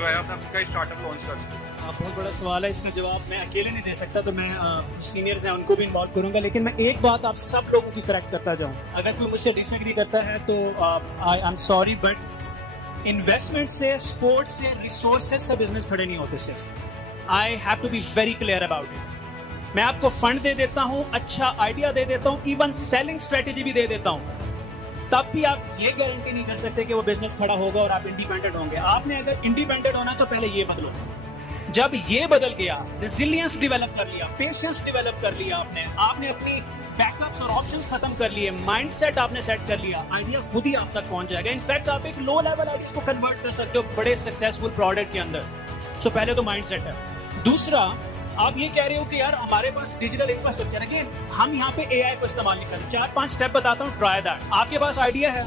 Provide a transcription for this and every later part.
जो है अपना खुद का स्टार्टअप लॉन्च कर सकें। बहुत बड़ा सवाल है, इसका जवाब मैं अकेले नहीं दे सकता, तो मैं सीनियर्स हैं उनको भी इन्वॉल्व करूंगा। लेकिन मैं एक बात आप सब लोगों की करेक्ट करता जाऊं, अगर कोई मुझसे डिसएग्री करता है तो I am sorry, but investment से, स्पोर्ट्स से, रिसोर्सेज से बिजनेस खड़े नहीं होते। सिर्फ I have to be very clear about it. मैं आपको फंड दे देता हूं, अच्छा आइडिया दे देता हूं, इवन सेलिंग स्ट्रेटेजी भी दे देता हूं, तब भी आप ये गारंटी नहीं कर सकते कि वो बिजनेस खड़ा होगा और आप इंडिपेंडेंट होंगे। आपने अगर इंडिपेंडेंट होना तो पहले ये बदलो। जब ये बदल गया, रेजिलियंस डेवलप कर लिया, पेशेंस डेवलप कर लिया, आपने अपनी बैकअप्स और ऑप्शंस खत्म कर लिए, माइंडसेट आपने सेट कर लिया, आइडिया खुद ही आप तक पहुंच जाएगा। इनफैक्ट आप एक लो लेवल आइडियाज को कन्वर्ट कर सकते हो बड़े सक्सेसफुल प्रोडक्ट के अंदर। सो पहले तो माइंडसेट है। दूसरा, आप ये कह रहे हो कि यार हमारे पास डिजिटल इंफ्रास्ट्रक्चर है, हम यहाँ पे एआई को इस्तेमाल नहीं करते। 4-5 स्टेप बताता हूँ, ट्राई दैट। आपके पास आइडिया है,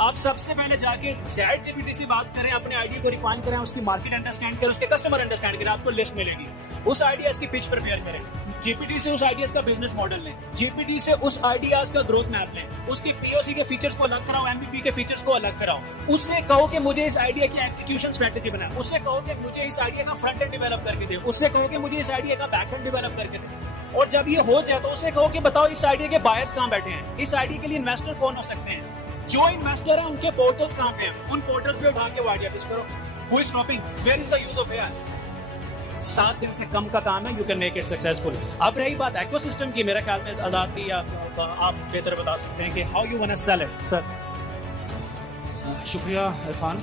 आप सबसे पहले जाके चैट जीपीटी से बात करें, अपने आइडिया को रिफाइन करें, उसकी मार्केट अंडरस्टैंड करें, उसके कस्टमर अंडरस्टैंड करें, आपको लिस्ट मिलेगी। उस आइडियाज की पिच प्रिपेयर करें, जीपीटी से उस आइडियाज का बिजनेस मॉडल लें, जीपीटी से उस आइडियाज का ग्रोथ मैप लें, उसकी पीओसी के फीचर्स को अलग कराओ, एमवीपी के फीचर्स को अलग कराओ। उससे कहो कि मुझे इस आइडिया की एग्जीक्यूशन स्ट्रेटेजी बनाए, उससे कहो कि मुझे इस आइडिया का फ्रंट एंड डेवलप करके दे, उससे कहो कि मुझे इस आइडिया का बैक एंड डेवलप करके दे। और जब ये हो जाए तो उससे कहो कि बताओ इस आइडिया के बायर्स कहाँ बैठे हैं, इस आइडिया के लिए इन्वेस्टर कौन हो सकते हैं, जो इन्वेस्टर है उनके पोर्टल्स कहां पे हैं, उन पोर्टल्स पे उठा के वो आइडिया पिच करो। Who is stopping, where is the use of AI. 7 दिन से कम का काम है, you can make it successful. अब रही बात इकोसिस्टम की, मेरे ख्याल में आजाद भी आप बेहतर बता सकते हैं कि how you want to sell it. Sir शुक्रिया इरफान।